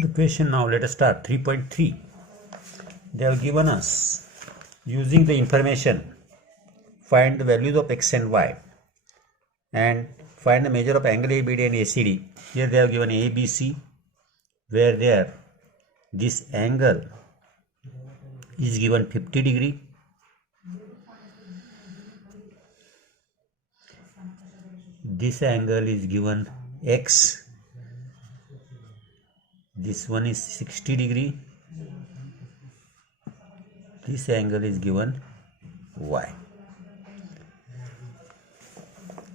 The question now, let us start. 3.3. They have given us, using the information, find the values of x and y and find the measure of angle ABD and ACD. Here they have given ABC, where there this angle is given 50 degree. This angle is given x. This one is 60 degree. This angle is given y.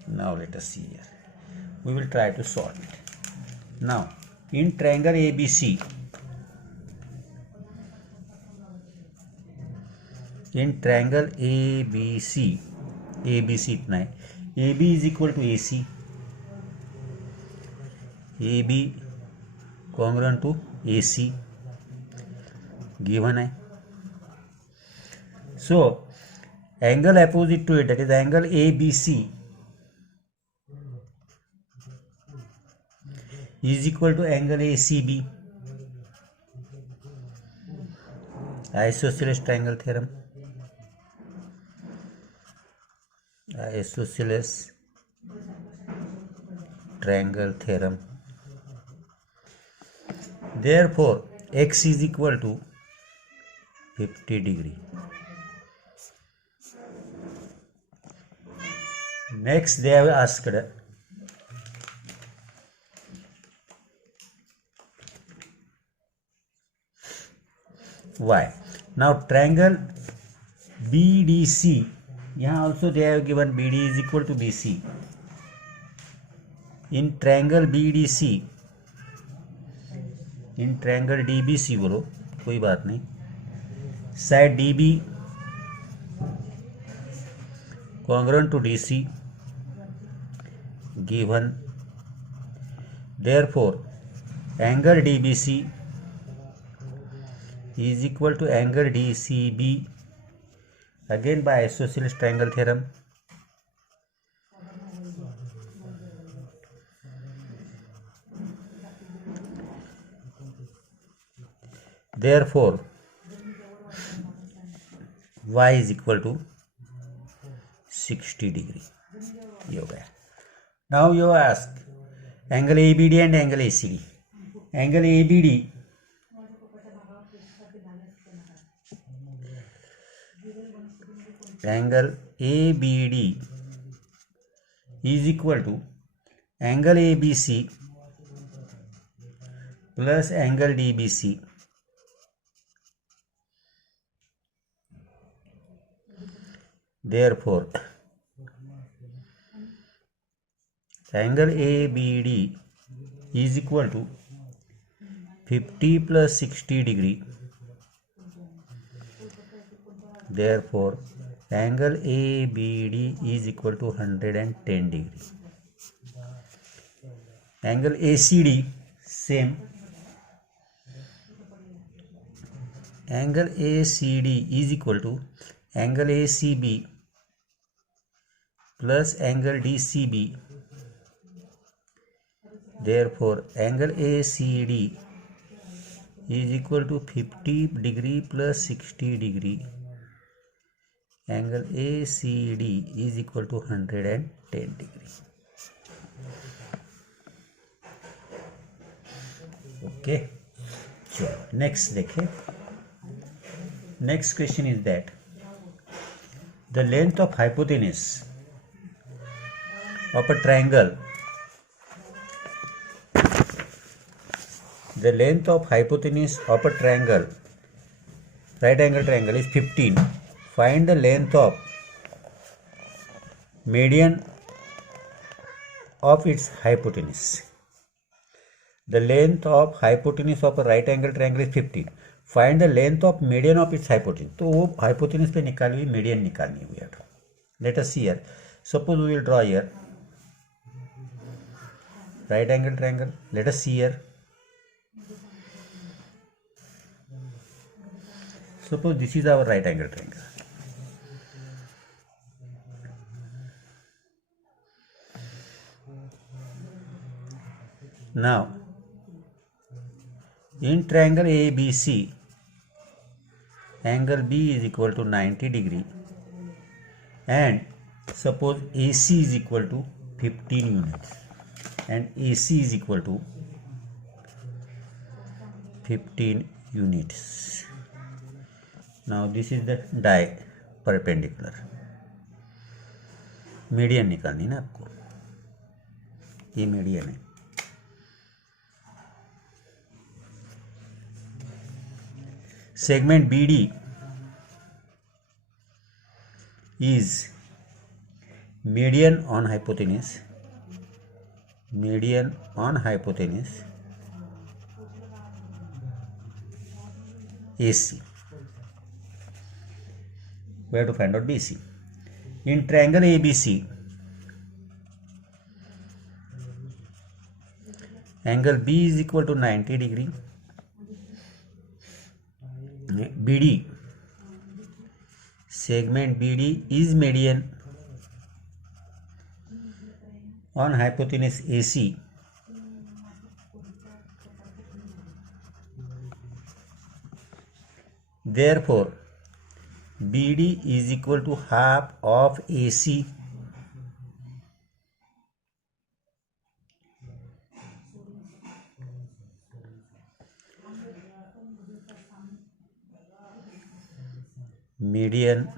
Now let us see here. We will try to solve it. Now in triangle ABC, ABC इतना है, AB is equal to AC, AB congruent to AC given है. So angle opposite to it, that is angle ABC, is equal to angle ACB. Isosceles triangle theorem. Isosceles triangle theorem. Therefore x is equal to 50 degree. Next they have asked y. Now triangle BDC, यहाँ also they have given BD is equal to BC. In triangle BDC, in triangle DBC बोलो, कोई बात नहीं, side DB congruent to DC given. Therefore angle DBC is equal to angle DCB, again by isosceles triangle theorem. Therefore y is equal to 60 degree. ये हो गया. Now you ask angle ABD and angle ACD. Angle ABD, angle ABD is equal to angle ABC plus angle DBC. Therefore angle ABD is equal to 50 plus 60 degree. Therefore angle ABD is equal to 110 degree. Angle ACD same. Angle ACD is equal to angle ACB plus angle DCB. Therefore angle ACD is equal to 50 degree plus 60 degree. Angle ACD is equal to 110 degree. Okay. So next देखें. Next question is that the length of hypotenuse of a triangle, the length of hypotenuse of a triangle, right angle triangle, is 15. Find the length of median of its hypotenuse. The length of hypotenuse of a right angle triangle is 15. Find the length of median of its hypotenuse. तो वो hypotenuse पे निकाली हुई median निकालनी हुई है. Let us see here. Suppose we will draw here right angle triangle. Let us see here. Suppose this is our right angle triangle. Now In triangle ABC, angle B is equal to 90 degree and suppose AC is equal to 15 units and AC is equal to 15 units. Now this is the perpendicular. Median निकालनी ना आपको, ये median है. Segment BD is median on hypotenuse, AC. We have to find out BC. In triangle ABC, angle B is equal to 90 degree. BD, segment BD is median on hypotenuse AC. Therefore, BD is equal to half of AC median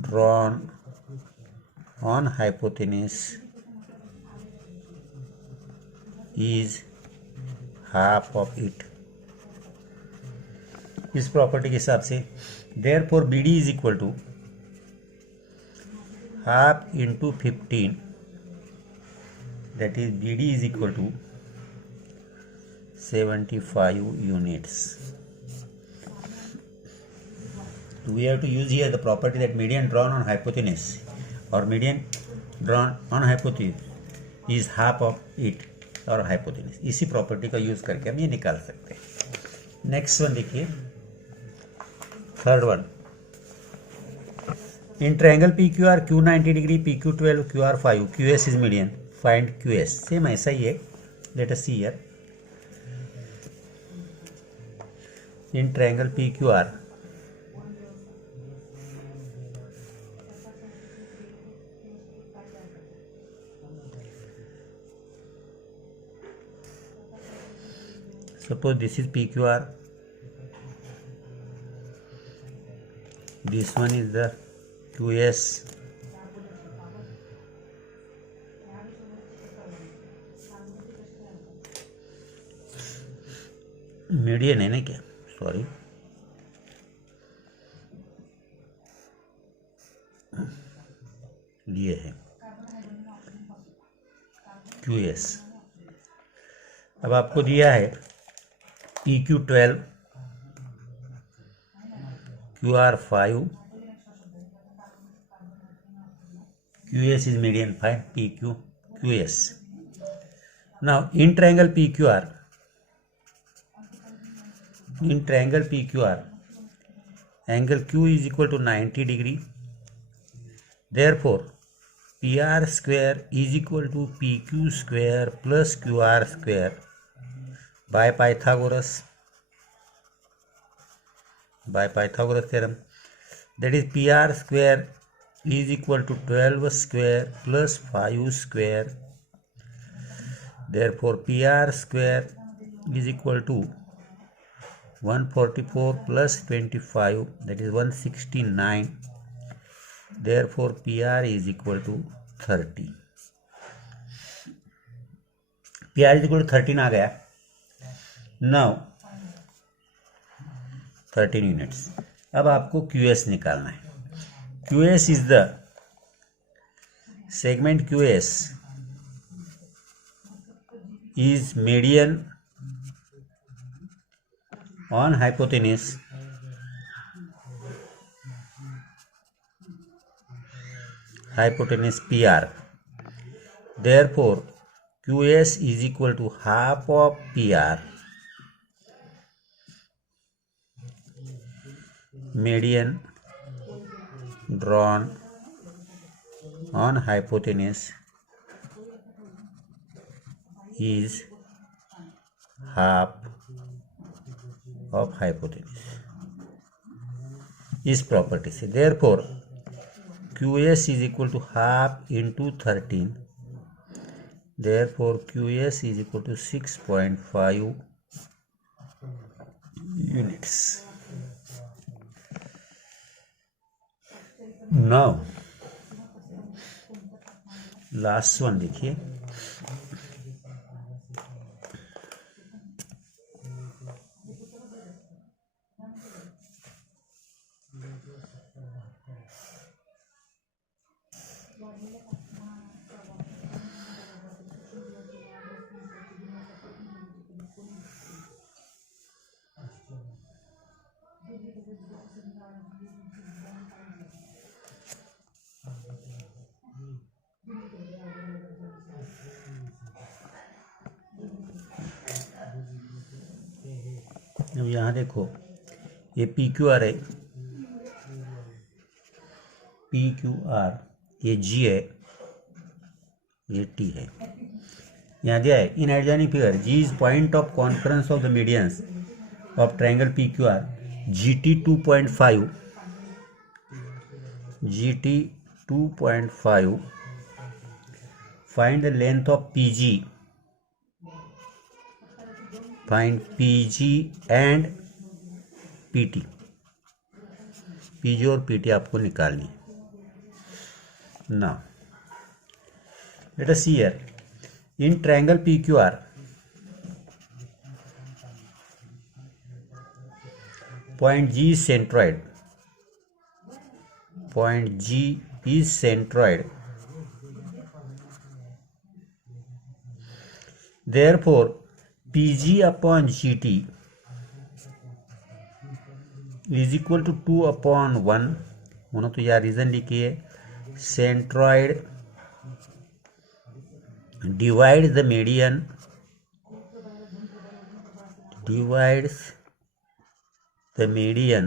drawn on hypotenuse is half of it. इस property के हिसाब से therefore BD is equal to half into 15, that is BD is equal to 75 units. We have to use here the property that median drawn on hypotenuse or median drawn on hypotenuse is half of it और hypotenuse. इसी property का use करके हम ये निकाल सकते हैं. Next one देखिए, third one. In triangle PQR, Q 90 degree, PQ 12, QR 5, QS is median. Find QS. Same ऐसा ही है. Let us see here. In triangle PQR, suppose this is PQR, this one is the QS, median है ना क्या, sorry, ये है QS. अब आपको दिया है PQ 12, QR 5, QS is median. Find PQ, QS. Now in triangle PQR, angle Q is equal to 90 degree. Therefore PR square is equal to PQ square plus QR square by Pythagoras theorem. That is PR square is equal to 12 square plus 5 square. Therefore PR square is equal to 144 plus 25, that is 169. Therefore PR is equal to 30. PR is equal to 13 आ गया. Now 13 units. अब आपको QS निकालना है. QS is the segment QS is median on hypotenuse PR. Therefore QS is equal to half of PR median drawn on hypotenuse is half of hypotenuse इस property से। Therefore QS is equal to half into 13, therefore QS is equal to 6.5 units. Now last one देखिए, अब यहाँ देखो, ये PQR है, PQR, ये G है, ये T है। यहाँ दिया है in adjoining figure G is point of conference of the medians of triangle PQR, GT 2.5, GT 2.5, find the length of PG, find PG and PT, PG और PT आपको निकालनी है। Now let us see here, in triangle PQR, point G is centroid, point G is centroid, therefore PG upon GT is equal to 2/1। उन्होंने तो यार reason लिखी है, centroid divides the median, divides the median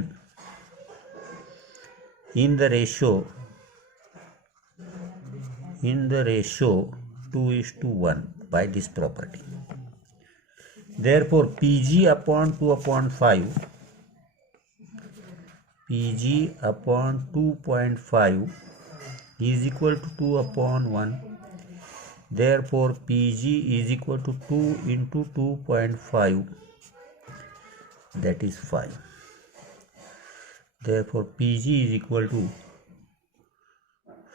in the ratio 2:1 by this property. Therefore PG upon 2/5, PG upon 2.5 is equal to 2/1. Therefore PG is equal to 2 into 2.5, that is 5. Therefore PG is equal to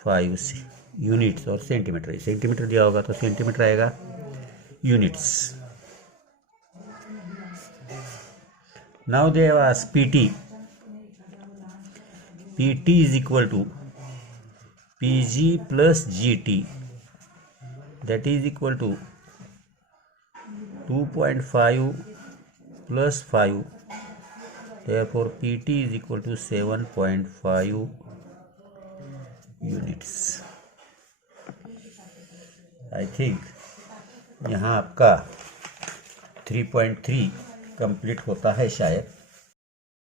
5 units और centimetre, centimetre दिया होगा तो centimetre आएगा units. Now they have asked PT, PT is equal to PG plus GT, that is equal to 2.5 plus 5, therefore PT is equal to 7.5 units. I think यहाँ आपका 3.3 complete होता है शायद।